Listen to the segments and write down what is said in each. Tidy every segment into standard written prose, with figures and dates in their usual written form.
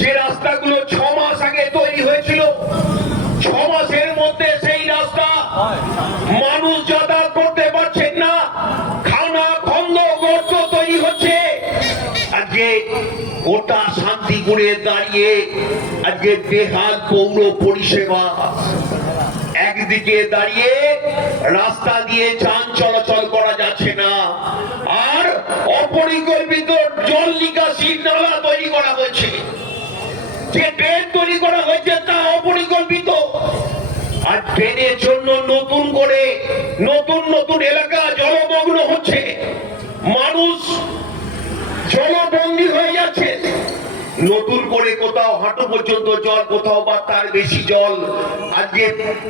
যে রাস্তাগুলো 6 মাস আগে তৈরি হয়েছিল, 6 মাসের মধ্যে সেই রাস্তা মানুষ যাতায়াত করতে পারছেন না, খানা খন্দ গর্ত তৈরি হচ্ছে। আজকে গোটা শান্তিপুরে দাঁড়িয়ে আজকে বেহাল পৌর পরিষেবা। একদিকে দাঁড়িয়ে রাস্তা দিয়ে যান চলাচল করা যাচ্ছে না, আর অপরিকল্পিত জল নিকাশি নালা তৈরি করা হয়েছে। যে ড্রেন তৈরি করা হয়েছে তা অপরিকল্পিত। আর ড্রেনের জন্য নতুন করে নতুন এলাকা জলমগ্ন হচ্ছে, মানুষ জলবন্দী হয়ে যাচ্ছে। নতুন করে কোথাও হাঁটু পর্যন্ত জল, কোথাও বা তার বেশি জল। আজকে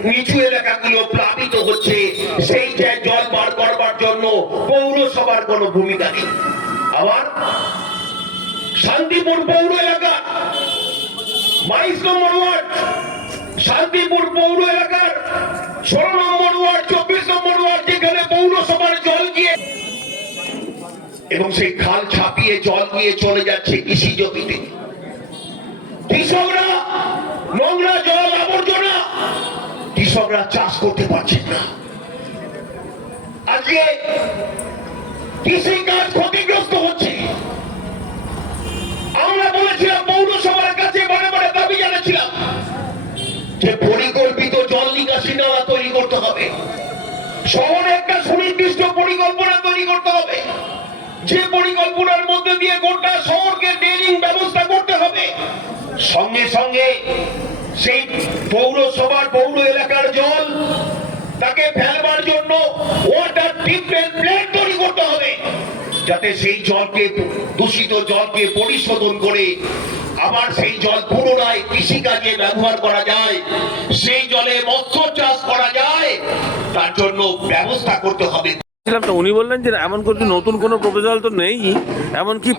নিচু এলাকাগুলো প্লাবিত হচ্ছে, সেই জল বার করবার জন্য পৌরসভার কোনো ভূমিকা নেই। আবার শান্তিপুর পৌর এলাকা 22 নম্বর ওয়ার্ড, শান্তিপুর পৌর এলাকার 16 নম্বর ওয়ার্ড, 24 নম্বর ওয়ার্ড, যেখানে পৌরসভার জল গিয়ে এবং সেই খাল ছাপিয়ে জল গিয়ে চলে যাচ্ছে কৃষি জমিতে। কৃষকরা নোংরা জল আবর্জনা, কৃষকরা চাষ করতে পারছেন না। আজকে কৃষি কাজ ক্ষতিগ্রস্ত হচ্ছে। আমরা বলেছিলাম, পৌরসভার কাছে বারে বারে দাবি জানাচ্ছিলাম যে পরিকল্পিত জল নিকাশি নালা তৈরি করতে হবে, শহরে একটা সুনির্দিষ্ট পরিকল্পনা তৈরি করতে হবে, যে পরিকল্পনার মধ্যে দিয়ে গোটা শহরকে ড্রেনিং ব্যবস্থা করতে হবে। সঙ্গে সঙ্গে সেই পৌরসভার পৌর এলাকার জল তাকে ফেলবার জন্য ওয়াটার ট্রিটমেন্ট প্ল্যান্ট তৈরি করতে হবে, যাতে সেই জলকে, দূষিত জলকে পরিশোধন করে আবার সেই জল পুনরায় কৃষিকাজে ব্যবহার করা যায়, সেই জলে মৎস্য চাষ করা যায়, তার জন্য ব্যবস্থা করতে হবে। তো উনি বললেন যে এমন কিছু নতুন কোনো প্রপোজাল তো নেই, এমনকি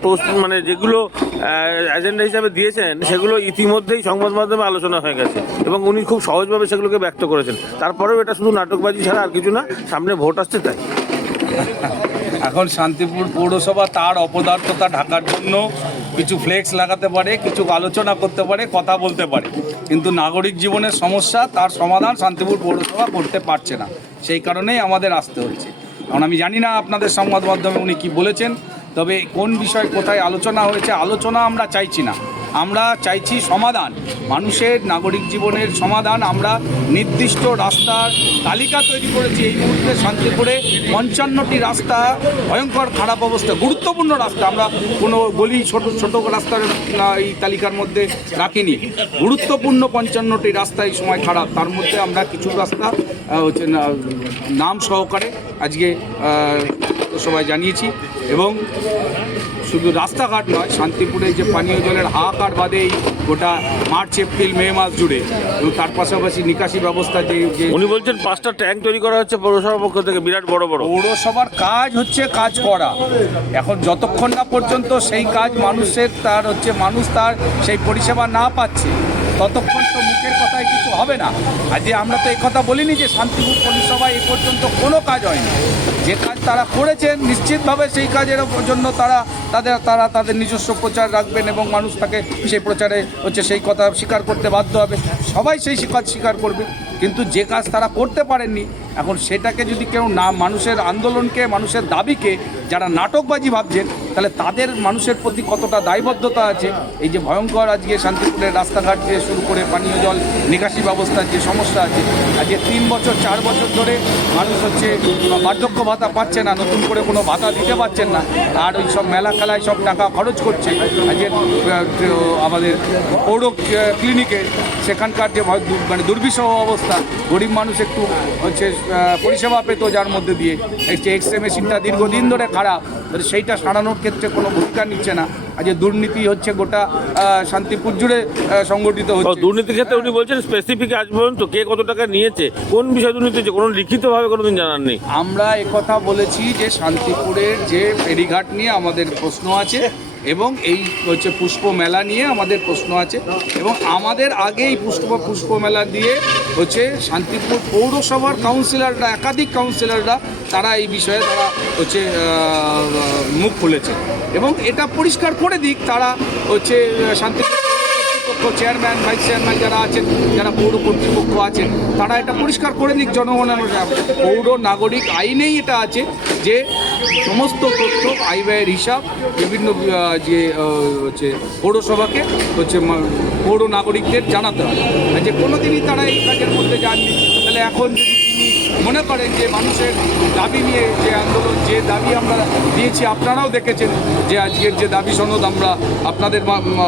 মানে যেগুলো এজেন্ডা হিসাবে দিয়েছেন সেগুলো ইতিমধ্যেই সংবাদ মাধ্যমে আলোচনা হয়ে গেছে এবং উনি খুব সহজভাবে সেগুলোকে ব্যক্ত করেছেন। তারপরেও এটা শুধু নাটকবাজি ছাড়া আর কিছু না, সামনে ভোট আসছে তাই। এখন শান্তিপুর পৌরসভা তার অপদার্থতা ঢাকার জন্য কিছু ফ্লেক্স লাগাতে পারে, কিছু আলোচনা করতে পারে, কথা বলতে পারে, কিন্তু নাগরিক জীবনের সমস্যা তার সমাধান শান্তিপুর পৌরসভা করতে পারছে না। সেই কারণেই আমাদের আসতে হচ্ছে। কারণ আমি জানি না আপনাদের সংবাদ মাধ্যমে উনি কি বলেছেন, তবে কোন বিষয় কোথায় আলোচনা হয়েছে, আলোচনা আমরা চাইছি না, আমরা চাইছি সমাধান, মানুষের নাগরিক জীবনের সমাধান। আমরা নির্দিষ্ট রাস্তার তালিকা তৈরি করেছি। এই মুহূর্তে শান্তিপুরে 55টি রাস্তা ভয়ঙ্কর খারাপ অবস্থা, গুরুত্বপূর্ণ রাস্তা। আমরা কোনো গলি ছোট ছোট রাস্তার এই তালিকার মধ্যে রাখিনি। গুরুত্বপূর্ণ 55টি রাস্তা এই সময় খারাপ। তার মধ্যে আমরা কিছু রাস্তা হচ্ছে নাম সহকারে আজকে সবাই জানিয়েছি। এবং শুধু রাস্তাঘাট নয়, শান্তিপুরে যে পানীয় জলের হাহাকার বাদে এই গোটা মার্চ এপ্রিল মে মাস জুড়ে, এবং তার পাশাপাশি নিকাশি ব্যবস্থা যে উনি বলছেন 5টা ট্যাঙ্ক তৈরি করা হচ্ছে পৌরসভার পক্ষ থেকে, বিরাট বড় বড়। পৌরসভার কাজ হচ্ছে কাজ করা। এখন যতক্ষণ না পর্যন্ত সেই কাজ মানুষের তার হচ্ছে মানুষ তার সেই পরিষেবা না পাচ্ছে, ততক্ষণ তো মুখের কথায় কিছু হবে না। আজকে আমরা তো এই কথা বলিনি যে শান্তিপুর পৌরসভায় এ পর্যন্ত কোনো কাজ হয়নি। যে কাজ তারা করেছেন নিশ্চিতভাবে সেই কাজের জন্য তারা তাদের নিজস্ব প্রচার রাখবেন এবং মানুষ তাকে সেই প্রচারে হচ্ছে সেই কথা স্বীকার করতে বাধ্য হবে। সবাই সেই কাজ স্বীকার করবে, কিন্তু যে কাজ তারা করতে পারেননি, এখন সেটাকে যদি কেউ না, মানুষের আন্দোলনকে, মানুষের দাবিকে যারা নাটকবাজি ভাবছেন, তাহলে তাদের মানুষের প্রতি কতটা দায়বদ্ধতা আছে। এই যে ভয়ঙ্কর আজকে শান্তিপুরের রাস্তাঘাট দিয়ে শুরু করে পানীয় জল নিকাশি ব্যবস্থার যে সমস্যা আছে, আজকে 3 বছর 4 বছর ধরে মানুষ হচ্ছে বার্ধক্য ভাতা পাচ্ছে না, নতুন করে কোনো ভাতা দিতে পারছেন না, আর ওই সব মেলা খেলায় সব টাকা খরচ করছে। আজকে আমাদের পৌর ক্লিনিকে সেখানকার যে মানে দুর্বিষহ অবস্থা, গরিব মানুষ একটু হচ্ছে পরিষেবা পেত, যার মধ্যে দিয়ে হচ্ছে এক্সরে মেশিনটা দীর্ঘদিন ধরে খারাপ, সেইটা সারানোর ক্ষেত্রে কোনো ভূমিকা নিচ্ছে না। আজ দুর্নীতি হচ্ছে গোটা শান্তিপুর জুড়ে সংগঠিত হচ্ছে। দুর্নীতির ক্ষেত্রে উনি বলছেন স্পেসিফিক আজ পর্যন্ত কে কত টাকা নিয়েছে, কোন বিষয় দুর্নীতি হচ্ছে, কোনো লিখিতভাবে কোনোদিন জানাননি। আমরা একথা বলেছি যে শান্তিপুরের যে ফেরিঘাট নিয়ে আমাদের প্রশ্ন আছে, এবং এই হচ্ছে পুষ্প মেলা নিয়ে আমাদের প্রশ্ন আছে, এবং আমাদের আগে এই পুষ্প মেলা দিয়ে হচ্ছে শান্তিপুর পৌরসভার কাউন্সিলররা, একাধিক কাউন্সিলররা তারা এই বিষয়ে তারা হচ্ছে মুখ খুলেছে, এবং এটা পরিষ্কার করে দিক তারা হচ্ছে শান্তিপুর কর্তৃপক্ষ, চেয়ারম্যান, ভাইস চেয়ারম্যান যারা আছেন, যারা পৌর কর্তৃপক্ষ আছেন, তারা এটা পরিষ্কার করে নিক জনগণের সামনে। পৌর নাগরিক আইনেই এটা আছে যে সমস্ত তথ্য, আয় ব্যয়ের হিসাব বিভিন্ন যে হচ্ছে পৌরসভাকে হচ্ছে পৌর নাগরিকদের জানাতে হবে। আর যে কোনো দিনই তারা এই কাজের মধ্যে যাননি, তাহলে এখন যদি তিনি মনে করেন যে মানুষের দাবি নিয়ে যে আন্দোলন, যে দাবি আমরা দিয়েছি, আপনারাও দেখেছেন যে আজকের যে দাবি সনদ আমরা আপনাদের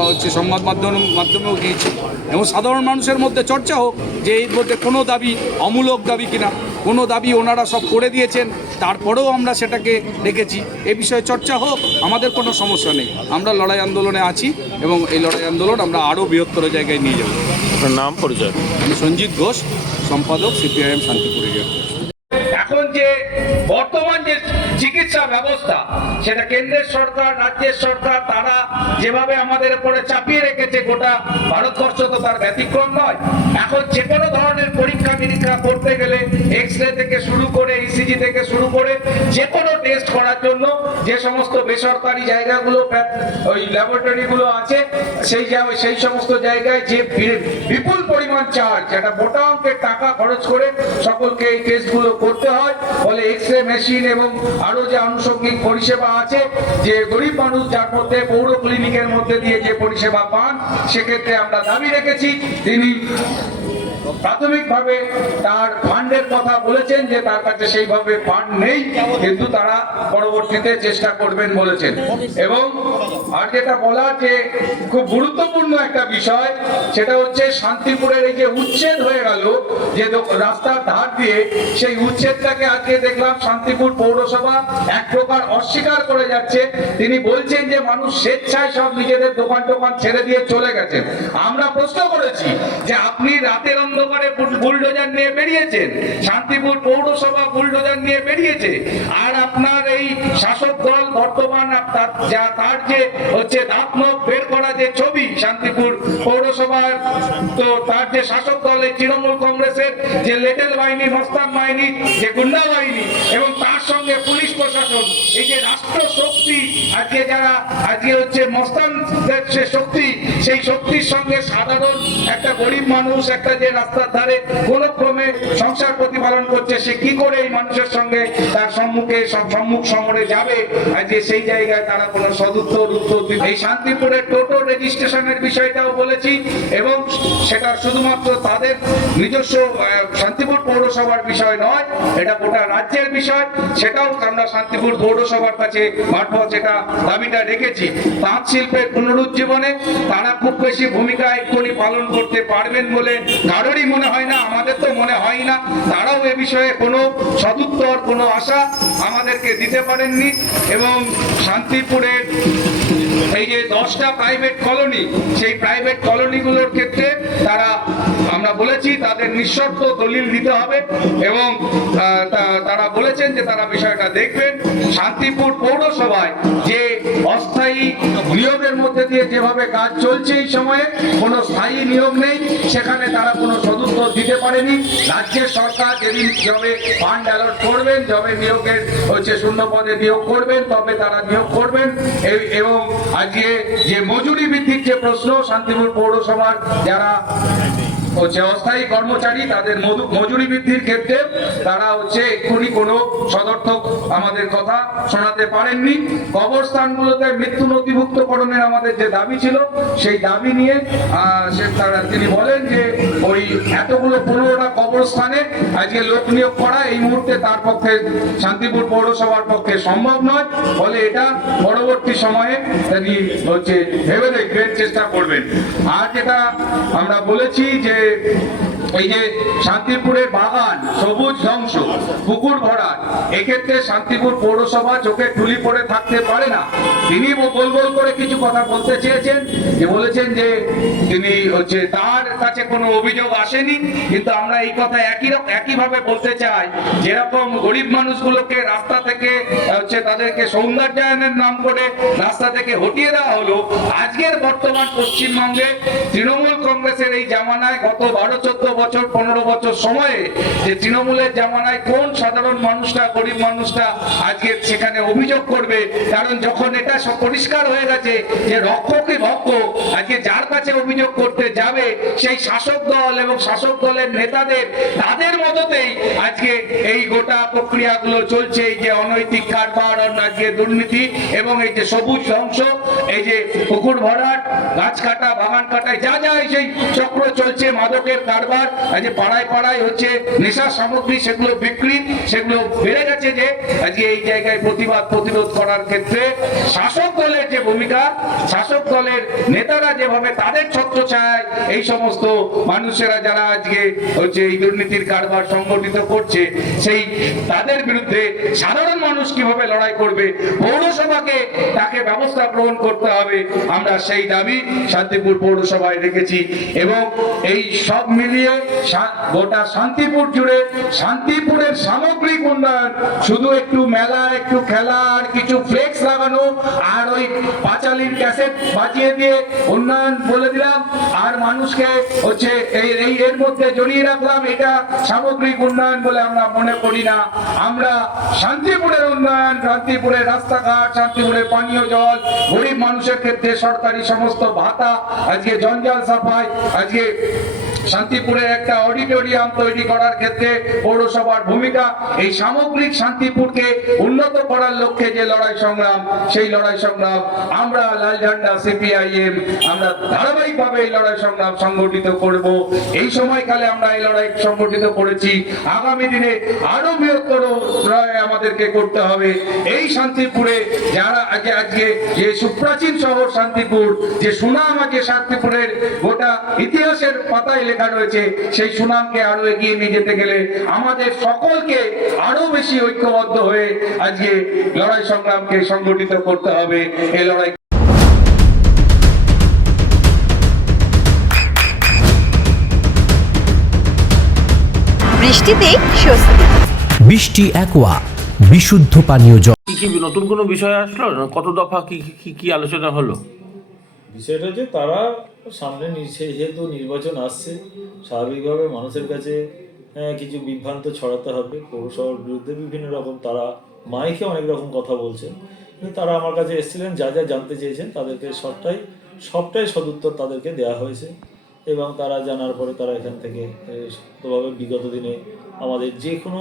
হচ্ছে সংবাদ মাধ্যমেও দিয়েছি, এবং সাধারণ মানুষের মধ্যে চর্চা হোক যে এর মধ্যে কোনো দাবি অমূলক দাবি কিনা, কোনো দাবি ওনারা সব করে দিয়েছেন তারপরেও আমরা সেটাকে রেখেছি, এ বিষয়ে চর্চা হোক, আমাদের কোনো সমস্যা নেই। আমরা লড়াই আন্দোলনে আছি এবং এই লড়াই আন্দোলন আমরা আরও বৃহত্তর জায়গায় নিয়ে যাব। আপনার নাম, পরিচয়? আমি সঞ্জিত ঘোষ, সম্পাদক, সিপিআইএম শান্তিপুর এরিয়া। এখন যে বর্তমান যে চিকিৎসা ব্যবস্থা, সেটা কেন্দ্রের সরকার, রাজ্যের সরকার তারা যেভাবে আমাদের উপরে চাপিয়ে রেখেছে, গোটা ভারতবর্ষ তো তার ব্যতিক্রম নয়। এখন যে কোনো ধরনের পরীক্ষা নিরীক্ষা করতে গেলে এক্স রে থেকে শুরু করে ইসিজি থেকে শুরু করে যে কোনো টেস্ট করার জন্য যে সমস্ত বেসরকারি জায়গাগুলো, ওই ল্যাবরেটরিগুলো আছে, সেই সমস্ত জায়গায় যে বিপুল পরিমাণ চার্জ, একটা মোটা অঙ্কের টাকা খরচ করে সকলকে এই টেস্টগুলো করতে হয়। ফলে এক্স রে মেশিন এবং আরো যে আনুষঙ্গিক পরিষেবা আছে, যে গরিব মানুষ যার মধ্যে পৌর ক্লিনিকের মধ্যে দিয়ে যে পরিষেবা পান, সেক্ষেত্রে আমরা দাবি রেখেছি তিনি প্রাথমিকভাবে তার ফান্ডের কথা বলেছেন যে তার কাছে সেইভাবে ফান্ড নেই, কিন্তু তারা পরবর্তীতে চেষ্টা করবেন বলেছেন। এবং আর যেটা বলা যে খুব গুরুত্বপূর্ণ একটা বিষয়, সেটা হচ্ছে শান্তিপুরের এই যে উচ্ছেদ হয়ে গেল যে রাস্তার ধার দিয়ে, সেই উচ্ছেদটাকে আজকে দেখলাম শান্তিপুর পৌরসভা এক প্রকার অস্বীকার করে যাচ্ছে। তিনি বলছেন যে মানুষ স্বেচ্ছায় সব নিজেদের দোকান টোকান ছেড়ে দিয়ে চলে গেছেন। আমরা প্রশ্ন করেছি যে আপনি রাতের অন্ধকারে বুলডোজার নিয়ে বেরিয়েছেন, শান্তিপুর পৌরসভা বুলডোজার নিয়ে বেরিয়েছে, আর আপনার এই শাসক দল বর্তমান তার যে হচ্ছে দাঁত নখ বের করা যে ছবি শান্তিপুর পৌরসভার, তো তার যে শাসক দল এই তৃণমূল কংগ্রেসের যে লেটেল বাহিনী, মস্তান বাহিনী, যে গুন্ডা বাহিনী, এবং তার সঙ্গে পুলিশ প্রশাসন, এই যে রাষ্ট্র শক্তি আজকে যারা আজকে হচ্ছে মস্তান যে শক্তি, সেই শক্তির সঙ্গে সাধারণ একটা গরিব মানুষ একটা যে রাস্তার ধারে কোন ক্রমে সংসার প্রতিপালন করছে, সে কি করে এই মানুষের সঙ্গে তার সম্মুখ সমরে যাবে, আজকে সেই জায়গায় তারা কোনো উত্তর এই শান্তিপুরের টোটো রেজিস্ট্রেশনের বিষয়টাও বলেছি, এবং সেটা শুধুমাত্র তাদের নিজস্ব শান্তিপুর পৌরসভার বিষয় নয়, এটা গোটা রাজ্যের বিষয়। সেটাও আমরা শান্তিপুর পৌরসভার কাছে মারফত সেটা দাবিটা রেখেছি। তাঁত শিল্পের পুনরুজ্জীবনে তারা খুব বেশি ভূমিকা এক্ষুনি পালন করতে পারবেন বলে কারোরই মনে হয় না, আমাদের তো মনে হয় না। তারাও এ বিষয়ে কোনো সদুত্তর, কোনো আশা আমাদেরকে দিতে পারেননি। এবং শান্তিপুরের এই যে 10টা প্রাইভেট কলোনি, সেই প্রাইভেট কলোনিগুলোর ক্ষেত্রে আমরা বলেছি তাদের নিঃশর্ত দলিল দিতে হবে, এবং তারা বলেছেন যে তারা বিষয়টা দেখবেন। শান্তিপুর পৌরসভায় যে অস্থায়ী নিয়োগের মধ্যে দিয়ে যেভাবে কাজ চলছে, এই সময়ে কোনো স্থায়ী নিয়োগ নেই, সেখানে তারা কোনো সদুত্তর দিতে পারেনি। রাজ্যের সরকার যেদিন যবে ফান্ড অ্যালট করবেন, যবে নিয়োগের হচ্ছে শূন্য পদে নিয়োগ করবেন, তবে তারা নিয়োগ করবেন। এবং আজকে যে মজুরি বৃদ্ধির যে প্রশ্ন, শান্তিপুর পৌরসভার যারা হচ্ছে অস্থায়ী কর্মচারী, তাদের মজুরি বৃদ্ধির ক্ষেত্রে তারা হচ্ছে এক্ষুনি কোনো সদর্থক আমাদের কথা শোনাতে পারেননি। কবরস্থানগুলোতে মৃত্যু নথিভুক্তকরণের আমাদের যে দাবি ছিল, সেই দাবি নিয়ে তিনি বলেন যে ওই এতগুলো 15টা কবরস্থানে আজকে লোক নিয়োগ করা এই মুহূর্তে তার পক্ষে, শান্তিপুর পৌরসভার পক্ষে সম্ভব নয়। ফলে এটা পরবর্তী সময়ে তিনি হচ্ছে ভেবে দেখবেন, চেষ্টা করবেন। আর যেটা আমরা বলেছি যে এই যে শান্তিপুরের বাগান, সবুজ ধ্বংস, পুকুর ভরাট, এক্ষেত্রে শান্তিপুর পৌরসভা চোখে তুলি পড়ে থাকতে পারে না। তিনি গোল গোল করে কিছু কথা বলতে চেয়েছেন, যে বলেছেন যে তিনি হচ্ছে তার কাছে কোনো অভিযোগ আসেনি, কিন্তু আমরা এই কথা একইভাবে বলতে চাই, যেরকম গরিব মানুষগুলোকে রাস্তা থেকে হচ্ছে তাদেরকে সৌন্দর্যায়নের নাম করে রাস্তা থেকে হটিয়ে দেওয়া হলো, আজকের বর্তমান পশ্চিমবঙ্গে তৃণমূল কংগ্রেসের এই জামানায় গত 12-14 বছর 15 বছর সময়ে যে তৃণমূলের জামানায় কোন সাধারণ মানুষটা, গরিব মানুষটা আজকে সেখানে অভিযোগ করবে? কারণ যখন এটা সব পরিষ্কার হয়ে গেছে যে রক্ষকই ভক্ষ, আজকে যার কাছে অভিযোগ করতে যাবে সেই শাসক দল এবং শাসক দলের নেতাদের তাদের মদতেই আজকে এই গোটা প্রক্রিয়াগুলো চলছে। এই যে অনৈতিক কারবার, আজকে দুর্নীতি এবং এই যে সবুজ ধ্বংস, এই যে পুকুর ভরাট, গাছ কাটা, বাগান কাটায় যা যা এই সেই চক্র চলছে, মাদকের কারবার, আজকে পাড়ায় পাড়ায় হচ্ছে নেশা সামগ্রী, সেগুলো বিক্রি, সেগুলো বেড়ে গেছে। যে আজকে এই জায়গায় প্রতিরোধ করার ক্ষেত্রে শাসক দলের যে ভূমিকা, শাসক দলের নেতারা যেভাবে তাদের ছত্রছায়ায় এই সমস্ত মানুষেরা যারা আজকে হচ্ছে এই দুর্নীতির কারবার সংগঠিত করছে, সেই তাদের বিরুদ্ধে সাধারণ মানুষ কিভাবে লড়াই করবে, পৌরসভাকে তাকে ব্যবস্থা গ্রহণ করতে হবে। আমরা সেই দাবি শান্তিপুর পৌরসভায় রেখেছি এবং এই সব মিলিয়ে গোটা শান্তিপুর জুড়ে শান্তিপুরের সামগ্রিক উন্নয়ন, শুধু একটু মেলা, একটু খেলা, আর কিছু ফ্লেক্স লাগানো আর ওই পাঁচালির ক্যাসেট বাজিয়ে দিয়ে উন্নয়ন বলে দিলাম আর মানুষকে হচ্ছে এর মধ্যে জড়িয়ে রাখলাম, এটা সামগ্রিক উন্নয়ন বলে আমরা মনে করি না। আমরা শান্তিপুরের উন্নয়ন, শান্তিপুরের রাস্তাঘাট, শান্তিপুরের পানীয় জল, গরিব মানুষের ক্ষেত্রে সরকারি সমস্ত ভাতা, আজকে জঞ্জাল সাফাই, আজকে শান্তিপুরের একটা অডিটোরিয়াম তৈরি করার ক্ষেত্রে পৌরসভার ভূমিকা, এই সামগ্রিক শান্তিপুরকে উন্নত করার লক্ষ্যে যে লড়াই সংগ্রাম, সেই লড়াই সংগ্রাম আমরা লাল ঝান্ডা সিপিআইএম আমরা ধারাবাহিকভাবে এই লড়াই সংগ্রাম সংগঠিত করব। এই সময়কালে আমরা এই লড়াই সংগঠিত করেছি, আগামী দিনে আরো বৃহত্তর লড়াই আমাদেরকে করতে হবে। এই শান্তিপুরে যারা আজকে যে সুপ্রাচীন শহর শান্তিপুর, যে সুনাম আজকে শান্তিপুরের গোটা ইতিহাসের পাতায় লেখা রয়েছে, সেই সুনামকে আরো এগিয়ে নিয়ে যেতে গেলে আমাদের সকলকে আরো বেশি ঐক্যবদ্ধ হয়ে আজকে লড়াই সংগ্রামকে সংগঠিত করতে হবে। এই লড়াই বৃষ্টিতে স্বস্তি। বৃষ্টি অ্যাকোয়া বিশুদ্ধ পানীয় জল। কি নতুন কোনো বিষয় আসলো না? কত দফা কি আলোচনা হলো? বিষয়টা যে তারা সামনে যেহেতু নির্বাচন আসছে, স্বাভাবিকভাবে মানুষের কাছে কিছু বিভ্রান্ত ছড়াতে হবে। পৌরসভার বিরুদ্ধে বিভিন্ন রকম তারা মাইকে অনেক রকম কথা বলছেন, কিন্তু তারা আমার কাছে এসেছিলেন, যা যা জানতে চেয়েছেন তাদেরকে সবটাই সদুত্তর তাদেরকে দেওয়া হয়েছে এবং তারা জানার পরে তারা এখান থেকে সত্যভাবে বিগত দিনে আমাদের যে কোনো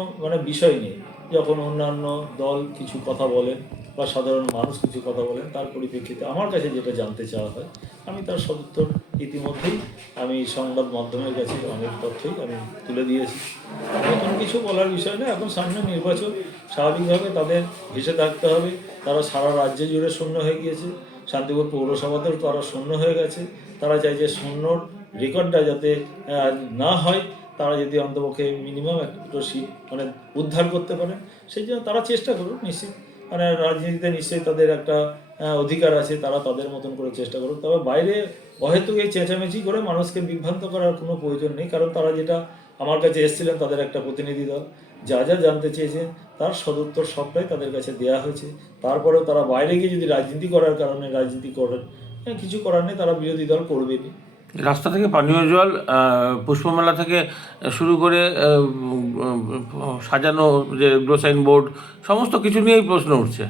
বিষয় নিয়ে যখন অন্যান্য দল কিছু কথা বলেন বা সাধারণ মানুষ কিছু কথা বলেন, তার পরিপ্রেক্ষিতে আমার কাছে যেটা জানতে চাওয়া হয় আমি তার সদুত্তর ইতিমধ্যেই আমি সংবাদ মাধ্যমের কাছে অনেক তথ্যই আমি তুলে দিয়েছি। নতুন কিছু বলার বিষয় না, এখন সামনে নির্বাচন, স্বাভাবিকভাবে তাদের ভেসে থাকতে হবে। তারা সারা রাজ্যে জুড়ে শূন্য হয়ে গিয়েছে, শান্তিপুর পৌরসভাতেও তারা শূন্য হয়ে গেছে। তারা চাই যে শূন্যর রেকর্ডটা যাতে না হয়, তারা যদি অন্তপক্ষে মিনিমাম একটা সিট উদ্ধার করতে পারেন, সেই জন্য তারা চেষ্টা করুন। নিশ্চিত রাজনীতিতে নিশ্চয়ই তাদের একটা অধিকার আছে, তারা তাদের মতন করে চেষ্টা করুক। তবে বাইরে অহেতুক এই চেঁচামেচি করে মানুষকে বিভ্রান্ত করার কোনো প্রয়োজন নেই, কারণ তারা যেটা আমার কাছে এসেছিলেন তাদের একটা প্রতিনিধি দল, যা যা জানতে চেয়েছেন তার সদুত্তর সবটাই তাদের কাছে দেওয়া হয়েছে। তারপরেও তারা বাইরে গিয়ে যদি রাজনীতি করার কারণে রাজনীতি করেন, কিছু করার নেই, তারা বিরোধী দল করবেনি। রাস্তা থেকে পানীয় জল, পুষ্পমেলা থেকে শুরু করে সাজানো যে সাইন বোর্ড, সমস্ত কিছু নিয়েই প্রশ্ন উঠছে।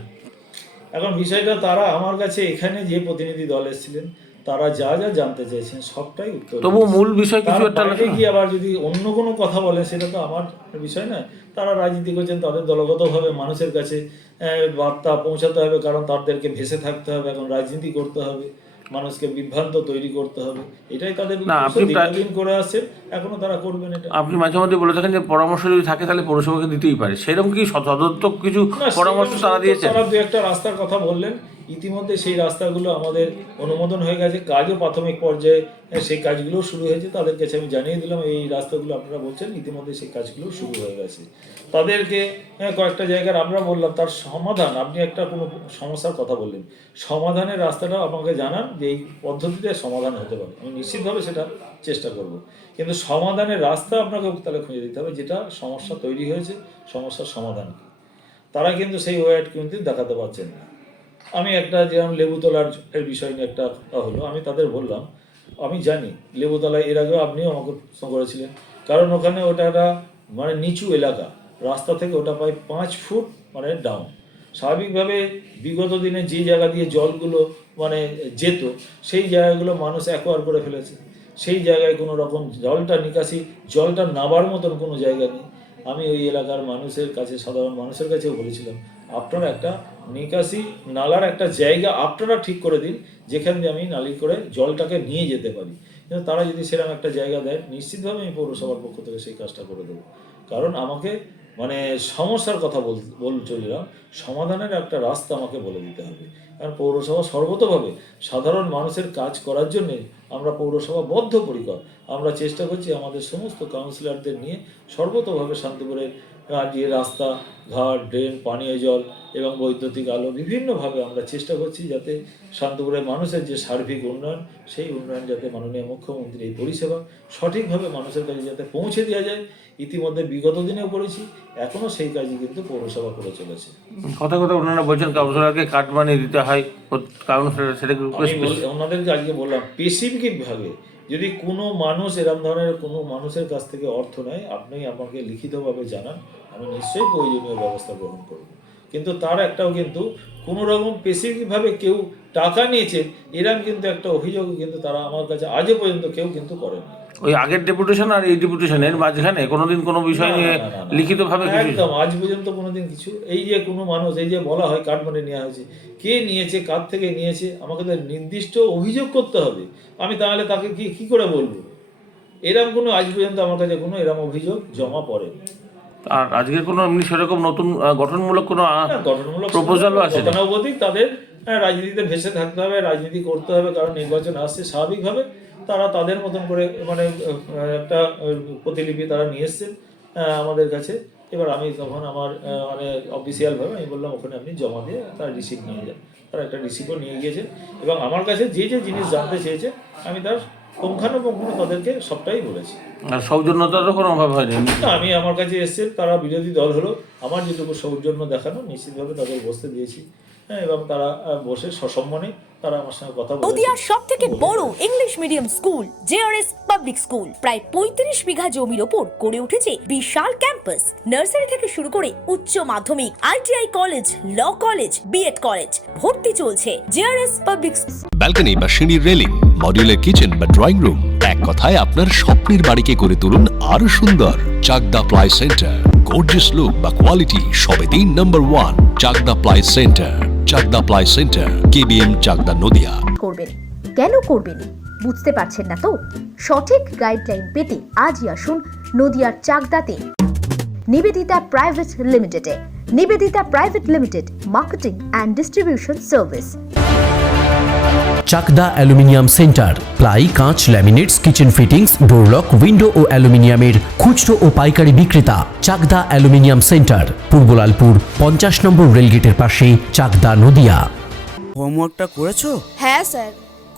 এখন বিষয়টা তারা আমার কাছে এখানে যে প্রতিনিধি দল এসেছিলেন তারা যা যা জানতে চেয়েছেন সবটাই উত্তর। তবু মূল বিষয় কিছু একটা গিয়ে আবার যদি অন্য কোনো কথা বলে সেটা তো আমার বিষয় না। তারা রাজনীতি করছেন, তাদের দলগতভাবে মানুষের কাছে বার্তা পৌঁছাতে হবে, কারণ তাদেরকে ভেসে থাকতে হবে, এখন রাজনীতি করতে হবে, মানুষকে বিভ্রান্ত তৈরি করতে হবে, এটাই তাদের দীর্ঘদিন করে আসছে, এখনো তারা করবেন এটা। আপনি মাঝে মধ্যে বলে থাকেন যে পরামর্শ যদি থাকে তাহলে পৌরসভাকে দিতেই পারে, সেরকম কি সদর্থক কিছু পরামর্শ তারা দিয়েছে? তারা দু একটা রাস্তার কথা বললেন, ইতিমধ্যে সেই রাস্তাগুলো আমাদের অনুমোদন হয়ে গেছে, কাজও প্রাথমিক পর্যায়ে সেই কাজগুলো শুরু হয়েছে। তাদের কাছে আমি জানিয়ে দিলাম এই রাস্তাগুলো আপনারা বলছেন, ইতিমধ্যে সেই কাজগুলো শুরু হয়ে গেছে। তাদেরকে কয়েকটা জায়গার আমরা বললাম তার সমাধান, আপনি একটা কোনো সমস্যার কথা বললেন, সমাধানের রাস্তাটাও আমাকে জানান যে এই পদ্ধতিতে সমাধান হতে পারে, আমি নিশ্চিতভাবে সেটা চেষ্টা করব। কিন্তু সমাধানের রাস্তা আপনাকে তাহলে খুঁজে দিতে হবে, যেটা সমস্যা তৈরি হয়েছে, সমস্যার সমাধান কি। তারা কিন্তু সেই ওয়েট কিন্তু দেখাতে পারছেন না। আমি একটা যেমন লেবু তোলার বিষয় নিয়ে একটা হলো, আমি তাদের বললাম আমি জানি লেবুতলায় এর আগেও আপনিও আমাকে প্রশ্ন করেছিলেন, কারণ ওখানে ওটা একটা মানে নিচু এলাকা, রাস্তা থেকে ওটা প্রায় 5 ফুট মানে ডাউন। স্বাভাবিকভাবে বিগত দিনে যে জায়গা দিয়ে জলগুলো মানে যেত সেই জায়গাগুলো মানুষ অ্যাকোয়ার করে ফেলেছে। সেই জায়গায় কোনো রকম জলটা নাবার মতন কোনো জায়গা নেই। আমি ওই এলাকার মানুষের কাছে, সাধারণ মানুষের কাছেও বলেছিলাম, আপনারা একটা নিকাশি নালার একটা জায়গা আপনারা ঠিক করে দিন যেখান দিয়ে আমি নালি করে জলটাকে নিয়ে যেতে পারি। কিন্তু তারা যদি সেরকম একটা জায়গা দেয়, নিশ্চিতভাবে আমি পৌরসভার পক্ষ থেকে সেই কাজটা করে দেবো। কারণ আমাকে মানে সমস্যার কথা চলিলাম, সমাধানের একটা রাস্তা আমাকে বলে দিতে হবে। কারণ পৌরসভা সর্বতোভাবে সাধারণ মানুষের কাজ করার জন্যে আমরা পৌরসভা বদ্ধপরিকর। আমরা চেষ্টা করছি আমাদের সমস্ত কাউন্সিলরদের নিয়ে সর্বতোভাবে শান্তিপুরের যে রাস্তা ঘাট, ড্রেন, পানীয় জল এবং বৈদ্যুতিক আলো বিভিন্নভাবে আমরা চেষ্টা করছি যাতে শান্তিপুরের মানুষের যে সার্বিক উন্নয়ন, সেই উন্নয়ন যাতে মাননীয় মুখ্যমন্ত্রী এই পরিষেবা সঠিকভাবে মানুষের কাছে যাতে পৌঁছে দেওয়া যায়। ইতিমধ্যে বিগত দিনেও করেছি, এখনও সেই কাজই কিন্তু পৌরসভা করে চলেছে। কথা ওনারা বলছেন কাউন্সিলরকে কাট বানিয়ে দিতে হয়, কাউন্সিলর সেটাকে ওনাদেরকে আজকে বললাম স্পেসিফিকভাবে যদি কোনো মানুষ এরকম ধরনের কোনো মানুষের কাছ থেকে অর্থ নেয়, আপনি আমাকে লিখিতভাবে জানান, আমি নিশ্চয়ই প্রয়োজনীয় ব্যবস্থা গ্রহণ করব। কিন্তু তার একটাও কিন্তু কোনো রকম স্পেসিফিকভাবে কেউ টাকা নিয়েছে এরকম কিন্তু একটা অভিযোগ কিন্তু তারা আমার কাছে আজও পর্যন্ত কেউ কিন্তু করেনি। ওই আগের ডেপুটেশন আর এই ডেপুটেশনের মাঝখানে কোনোদিন কোনো বিষয় নিয়ে লিখিতভাবে একদম আজ পর্যন্ত কোনোদিন কিছু, এই যে কোনো মানুষ এই যে বলা হয় কার্ড মানে নেওয়া হয়েছে, কে নিয়েছে, কার থেকে নিয়েছে, আমাকে তো নির্দিষ্ট অভিযোগ করতে হবে। আমি তাহলে তাকে কি করে বলবো? এরকম কোনো আজ পর্যন্ত আমার কাছে কোনো এরকম অভিযোগ জমা পড়েনি। আর আজকের কোনো এমনি সেরকম নতুন গঠনমূলক কোনো প্রপোজালও আছে? গতানুগতিক তাদের রাজনীতিতে ভেসে থাকতে হবে, রাজনীতি করতে হবে, কারণ নির্বাচন আসছে। স্বাভাবিকভাবে তারা তাদের মতন করে মানে একটা প্রতিলিপি তারা নিয়ে এসছেন আমাদের কাছে। এবার আমি তখন আমার মানে অফিসিয়ালভাবে আমি বললাম ওখানে আপনি জমা দিয়ে তার রিসিপ্ট নিয়ে যান। তারা একটা রিসিপ্টও নিয়ে গিয়েছেন এবং আমার কাছে যে জিনিস জানতে চেয়েছে আমি তার পুঙ্খানুপুঙ্খ তাদেরকে সবটাই বলেছি। আর সৌজন্যতারও কোনো অভাব হয়নি। আমি আমার কাছে এসছেন, তারা বিরোধী দল হলো, আমার যেটুকু সৌজন্য দেখানো নিশ্চিতভাবে তাদের বসতে দিয়েছি, এবং তারা বসে সসম্মানে তারা আমার সঙ্গে কথা বলে। নদিয়ার সবথেকে বড় English medium school JRS public school প্রায় 35 বিঘা জমির ওপর গড়ে উঠেছে বিশাল ক্যাম্পাস। নার্সারি থেকে শুরু করে উচ্চ মাধ্যমিক, ITI college, law college, BEd college, ভর্তি চলছে। জেআরএস পাবলিক ব্যালকনি বা সিঁড়ির রেলিং, মডিউলার কিচেন বা ড্রয়িং রুম, এক কথায় আপনার স্বপ্নের বাড়িকে করে তুলুন আরো সুন্দর। Chakdaha ply centre, gorgeous look বা কোয়ালিটি সবে 3 number 1 Chakdaha ply centre. Chakdaha ply centre, KBM, Chakdaha, Nadia. করবেন কেন করবেন বুঝতে পারছেন না তো? সঠিক গাইডলাইন পেতে আজই আসুন নদিয়ার চাকদাতে নিবেদিতা প্রাইভেট লিমিটেডে। Nivedita private limited, marketing and distribution service. Chakdah aluminium centre, ply, কাঁচ, laminates, kitchen fittings, door lock, window ও অ্যালুমিনিয়ামের খুচরো ও পাইকারি বিক্রেতা। চাকদা অ্যালুমিনিয়াম সেন্টার, পূর্বলালপুর 50 নম্বর রেলগেটের পাশে, চাকদা, নদিয়া। হোমওয়ার্কটা করেছো? হ্যাঁ স্যার।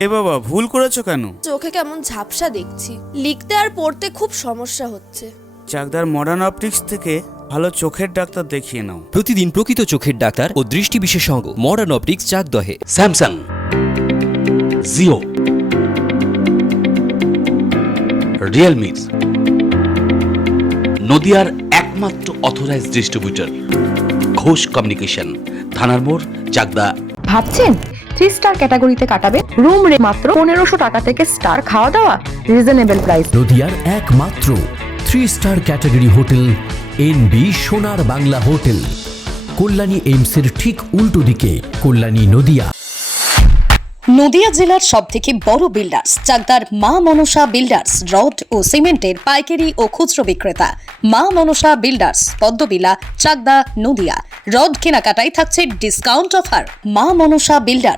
এ বাবা, ভুল করেছো কেন? চোখে কেমন ঝাপসা দেখছি, লিখতে আর পড়তে খুব সমস্যা হচ্ছে। চাকদার মডার্ন অপটিক্স থেকে ভালো চোখের ডাক্তার দেখিয়ে নাও। প্রতিদিন প্রকৃত চোখের ডাক্তার ও দৃষ্টি বিশেষজ্ঞ মডার্ন অপটিক্স, চাকদহে। স্যামসাং, জিও, রিয়েলমি, নদিয়ার একমাত্র অথরাইজড ডিস্ট্রিবিউটর ঘোষ কমিউনিকেশন, থানার মোড়, চাকদা। ভাবছেন 3 স্টার ক্যাটাগরিতে কাটাবে? রুম রে মাত্র 1500 টাকা থেকে স্টার, খাওয়া দাওয়া রিজনেবল প্রাইস। নদিয়ার একমাত্র 3 স্টার ক্যাটাগরি হোটেল এনবি সোনার বাংলা হোটেল, কল্যাণী এইমসের ঠিক উল্টো দিকে, কল্যাণী, নদিয়া। নদিয়া জেলার সবথেকে বড় বিল্ডার্স চাকদার মা মনসা বিল্ডার্স, রড ও সিমেন্টের পাইকারি ও খুচরো বিক্রেতা। মা মনসা বিল্ডার্স, পদ্মবিলা, চাকদা, নদিয়া। রড কেনাকাটায় থাকছে ডিসকাউন্ট অফার। মা মনসা বিল্ডার্স,